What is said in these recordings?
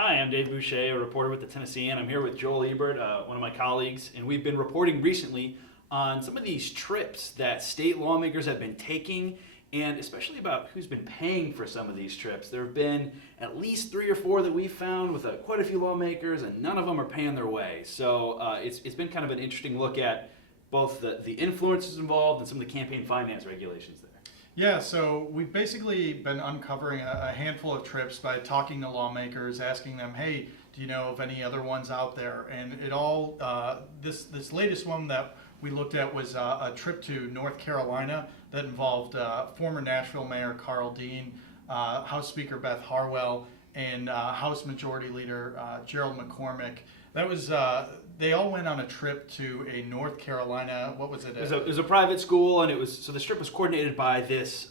Hi, I'm Dave Boucher, a reporter with the Tennessean. I'm here with Joel Ebert, one of my colleagues, and we've been reporting recently on some of these trips that state lawmakers have been taking, and especially about who's been paying for some of these trips. There have been at least 3 or 4 that we've found with quite a few lawmakers, and none of them are paying their way. So it's been kind of an interesting look at both the influences involved and some of the campaign finance regulations there. Yeah, so we've basically been uncovering a handful of trips by talking to lawmakers, asking them, hey, do you know of any other ones out there? And it all, this latest one that we looked at was a trip to North Carolina that involved former Nashville Mayor Karl Dean, House Speaker Beth Harwell, and House Majority Leader Gerald McCormick. That was, they all went on a trip to a North Carolina, what was it? It was a private school, and so this trip was coordinated by this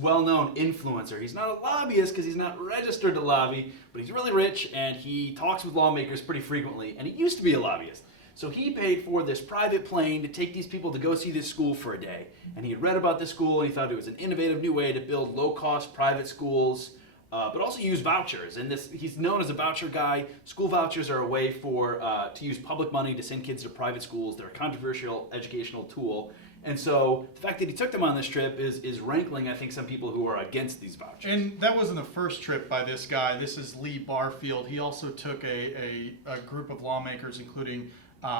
well-known influencer. He's not a lobbyist because he's not registered to lobby, but he's really rich, and he talks with lawmakers pretty frequently, and he used to be a lobbyist. So he paid for this private plane to take these people to go see this school for a day. And he had read about this school, and he thought it was an innovative new way to build low-cost private schools, but also use vouchers. And he's known as a voucher guy. School vouchers are a way to use public money to send kids to private schools. They're a controversial educational tool. And so the fact that he took them on this trip is rankling, I think, some people who are against these vouchers. And that wasn't the first trip by this guy. This is Lee Barfield. He also took a group of lawmakers, including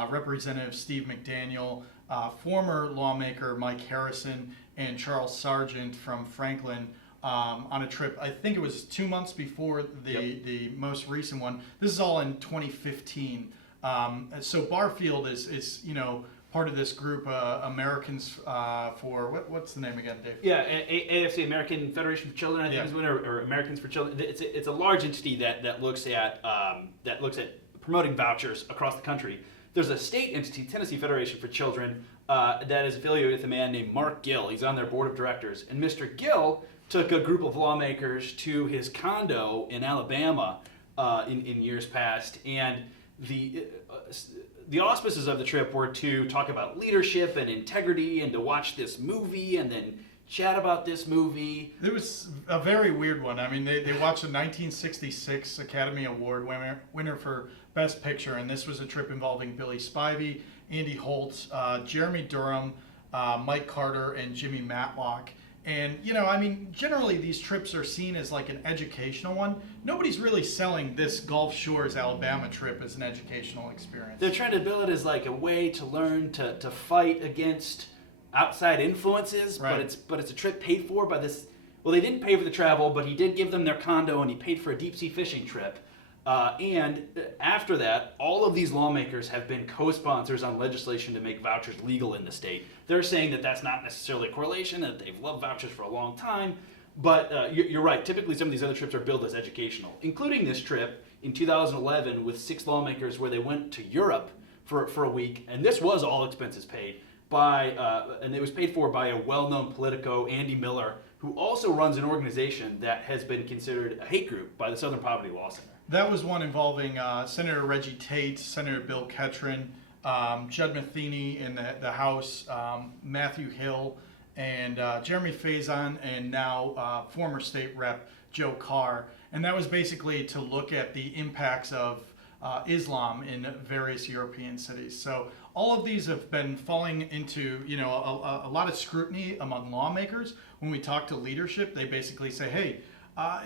Representative Steve McDaniel, former lawmaker Mike Harrison, and Charles Sargent from Franklin, on a trip. I think it was 2 months before the most recent one. This is all in 2015. So Barfield is part of this group, Americans for what's the name again, Dave? Yeah, AFC, American Federation for Children, I think is one, or Americans for Children. It's a large entity that looks at promoting vouchers across the country. There's a state entity, Tennessee Federation for Children, that is affiliated with a man named Mark Gill. He's on their board of directors, and Mr. Gill took a group of lawmakers to his condo in Alabama in years past, and the auspices of the trip were to talk about leadership and integrity and to watch this movie and then chat about this movie. It was a very weird one. I mean, they watched a 1966 Academy Award winner for Best Picture, and this was a trip involving Billy Spivey, Andy Holtz, Jeremy Durham, Mike Carter, and Jimmy Matlock. And, generally these trips are seen as like an educational one. Nobody's really selling this Gulf Shores, Alabama trip as an educational experience. They're trying to bill it as like a way to learn to fight against outside influences, right. but it's a trip paid for by this. Well, they didn't pay for the travel, but he did give them their condo, and he paid for a deep-sea fishing trip. And after that, all of these lawmakers have been co-sponsors on legislation to make vouchers legal in the state. They're saying that that's not necessarily a correlation, that they've loved vouchers for a long time. But you're right. Typically, some of these other trips are billed as educational, including this trip in 2011 with 6 lawmakers where they went to Europe for a week. And this was all expenses paid and it was paid for by a well-known politico, Andy Miller, who also runs an organization that has been considered a hate group by the Southern Poverty Law Center. That was one involving Senator Reggie Tate, Senator Bill Ketron, Judd Matheny in the House, Matthew Hill, and Jeremy Faison, and now former state rep Joe Carr. And that was basically to look at the impacts of Islam in various European cities. So all of these have been falling into a lot of scrutiny among lawmakers. When we talk to leadership, they basically say, hey,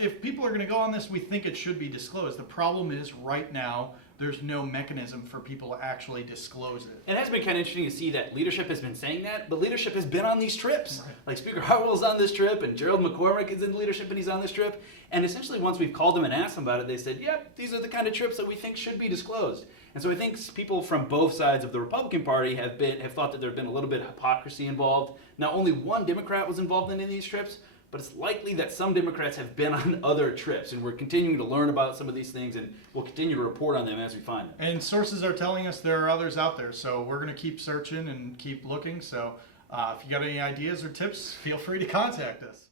if people are going to go on this, we think it should be disclosed. The problem is right now there's no mechanism for people to actually disclose it. It has been kind of interesting to see that leadership has been saying that, but leadership has been on these trips. Right. Like Speaker Harwell's on this trip, and Gerald McCormick is in leadership, and he's on this trip. And essentially, once we've called them and asked them about it, they said, yep, these are the kind of trips that we think should be disclosed. And so I think people from both sides of the Republican Party have thought that there have been a little bit of hypocrisy involved. Now, only one Democrat was involved in any of these trips, but it's likely that some Democrats have been on other trips, and we're continuing to learn about some of these things, and we'll continue to report on them as we find them. And sources are telling us there are others out there, so we're going to keep searching and keep looking. So if you got any ideas or tips, feel free to contact us.